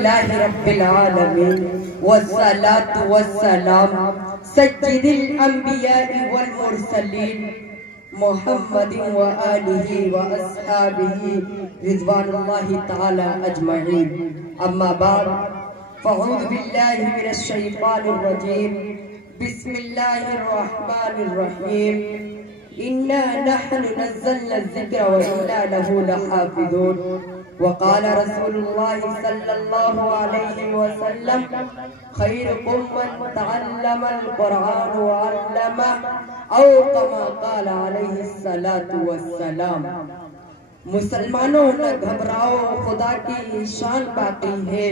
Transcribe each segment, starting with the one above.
للہ رب العالمین والصلاة والسلام سید الانبیاء والمرسلین محمد و آلہ و اصحابہ رضوان اللہ تعالی اجمعین. اما بعد فاعوذ باللہ من الشیطان الرجیم. بسم اللہ الرحمن الرحیم. اِنَّا نَحْنُ نَزَّلْنَا الذِّكْرَ وَإِنَّا لَهُ لَحَافِظُونَ. وقال رسول اللہ صلی اللہ علیہ وسلم خیرکم من تعلم القرآن وعلمہ او کما قال علیہ الصلاة والسلام. مسلمانوں نہ گھبراؤ، خدا کی شان باقی ہے.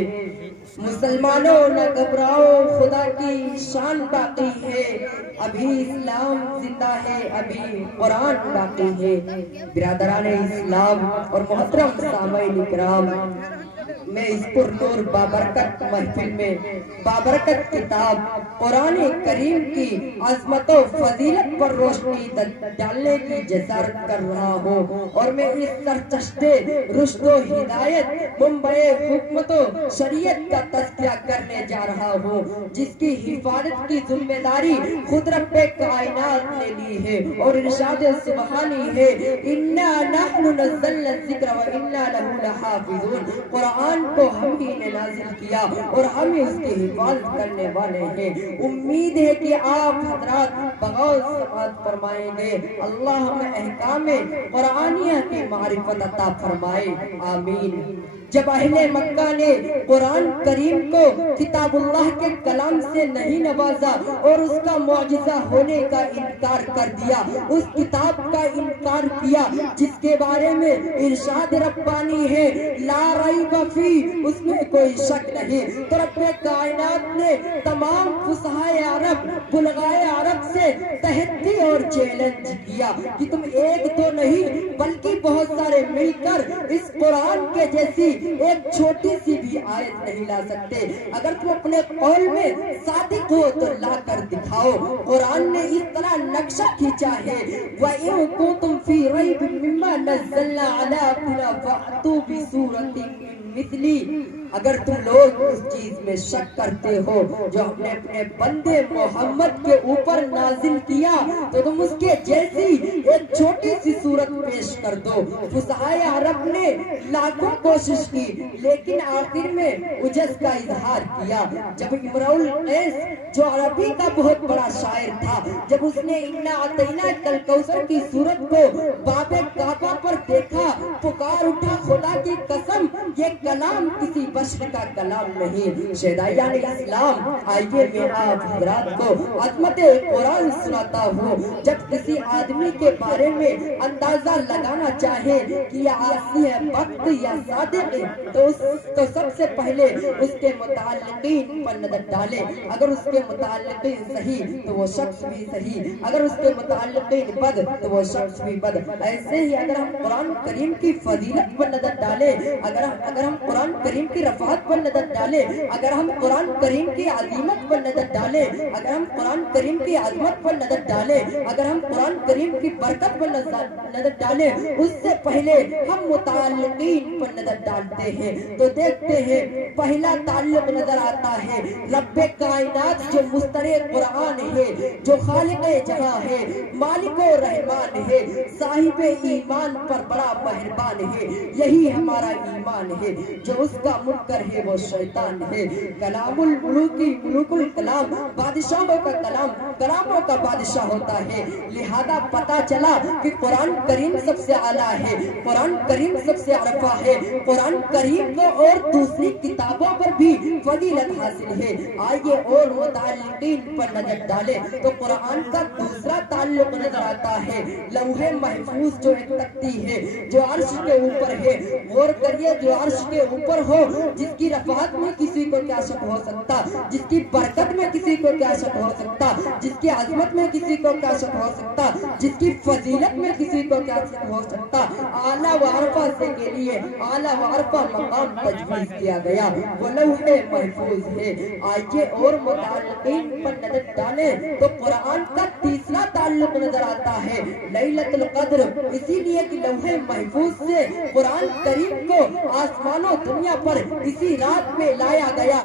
مسلمانوں نہ گھبراؤ، خدا کی شان باقی ہے. ابھی اسلام زندہ ہے، ابھی قرآن باقی ہے. برادران اسلام اور محترم سامعین اکرام، میں اس پرنور بابرکت محفل میں بابرکت کتاب قرآن کریم کی عظمت و فضیلت پر روشنی ڈالنے کی جسارت کر رہا ہوں، اور میں اس سرچشتے رشد و ہدایت منبع حکمت و شریعت کا تذکیہ کرنے جا رہا ہوں، جس کی حفاظت کی ذمہ داری خود رب کائنات نے لی ہے، اور ارشاد سبحانی ہے اِنَّا نَحْنُ نَزَّلْنَا الذِّكْرَ وَإِنَّا لَهُ لَحَافِظُونَ. قرآن کو ہم ہی نے نازل کیا اور ہم ہی اس کی حفاظت کرنے والے ہیں. امید ہے کہ آپ حضرات بغور سماعت فرمائیں گے. اللہ ہمیں احکام قرآنیہ کی معرفت عطا فرمائے، آمین. جب اہل مکہ نے قرآن کریم کو کتاب اللہ کے کلام سے نہیں نوازا اور اس کا معجزہ ہونے کا انکار کر دیا، اس کتاب کا انکار کیا جس کے بارے میں ارشاد ربانی ہے لا ریب فی، اس میں کوئی شک نہیں، تو رب کائنات نے تمام فصحائے عرب بلغائے عرب سے تحدی اور چیلنج کیا کہ تم ایک تو نہیں بلکہ بہت سارے مل کر اس قرآن کے جیسی ایک چھوٹی سی بھی آیت نہیں لا سکتے. اگر تم اپنے قول میں صادق ہو تو لا کر دکھاؤ. قرآن نے اس طرح نقشہ کھینچا ہے وَإِن كُنتُمْ فِي رَيْبٍ مِّمَّا نَزَّلْنَا عَلَىٰ عَبْدِنَا فَأْتُوا بِسُورَةٍ مِّن مِّثْلِهِ. اگر تم لوگ اس چیز میں شک کرتے ہو جو ہم نے اپنے بندے محمد کے اوپر نازل کیا تو تم اس کے جیسی ایک چھوٹی سی صورت پیش کر دو. فصحائے عرب نے لاکھوں کوشش کی لیکن آخر میں عجز کا اظہار کیا. جب امرؤ القیس جو عربی کا بہت بڑا شاعر تھا، جب اس نے اِنَّا أَعْطَيْنَاكَ الْكَوْثَرَ کی صورت کو باب کعبہ پر دیکھا، پکار اٹھا خدا کی قسم یہ کلام کسی بشر کا کلام نہیں. شہدائیان اسلام، آئیے میں آپ حضرات کو عظمت قرآن سناتا ہوں. جب کسی آدمی کے بارے میں اندازہ لگانا چاہے کہ یہ عاصی ہے وقت یا صادق ہے تو سب سے پہلے اس کے متعلقین پر نظر ڈالے. اگر اس کے متعلقین صحیح تو وہ شخص بھی صحیح، اگر اس کے متعلقین بد تو وہ شخص بھی بد. ایسے ہی اگر ہم قرآن کریم کی فضیلت پر نظر ڈالیں، اگر ہم قرآن کریم کی رفعت پر نظر ڈالیں، اگر ہم قرآن کریم کی عظیمت پر نظر ڈالیں، اگر ہم قرآن کریم کی عظمت پر نظر ڈالیں، اگر ہم قرآن کریم کی برکت پر نظر ڈالیں، اس سے پہلے ہم متعلقین پر نظر ڈالتے ہیں تو دیکھتے ہیں پہلا تعلق نظر آتا ہے رب کائنات جو مستر قرآن ہے، جو خالق جہاں ہے، مالک و رحمان ہے، صاحب ایمان پر بڑا مہربان ہے. یہی ہمارا ایمان ہے. جو اس کا منکر ہے وہ شیطان ہے. کلام الملوکی ملوک الکلام، بادشاہوں کا کلام کلاموں کا بادشاہ ہوتا ہے. لہذا پتا چلا کہ قرآن کریم سب سے اعلیٰ ہے، قرآن کریم سب سے عرفہ ہے. قرآن کریم کو اور دوسری کتابوں پر بھی فضیلت حاصل ہے. آئیے اور متعلقین پر نظر ڈالیں تو قرآن کا دوسرا تعلق نظر آتا ہے لوح محفوظ جو ایک تختی ہے جو عرش کے اوپر ہے. غور کریے، جو عرش کے اوپر ہو، جس کی رفعت میں کسی کو کیا شک ہو سکتا، جس کی برکت میں کسی کو کیا شک ہو سکتا، جس کی عظمت میں کسی کو کیا شک ہو سکتا، جس کی فضیلت میں کسی کو کیا شک ہو سکتا. اعلیٰ و عرفہ سے کے لیے اعلیٰ و عرفہ مقام تجویز کیا گیا، وہ لوح محفوظ ہے. آئیے اور متعلقین پر نظر ڈالیں تو قرآن کا تیسرا تعلق نظر آتا ہے لیلۃ القدر. اسی لیے کہ لوح محفوظ سے قرآن کریم کو آسمان و دنیا پر اسی رات میں لایا گیا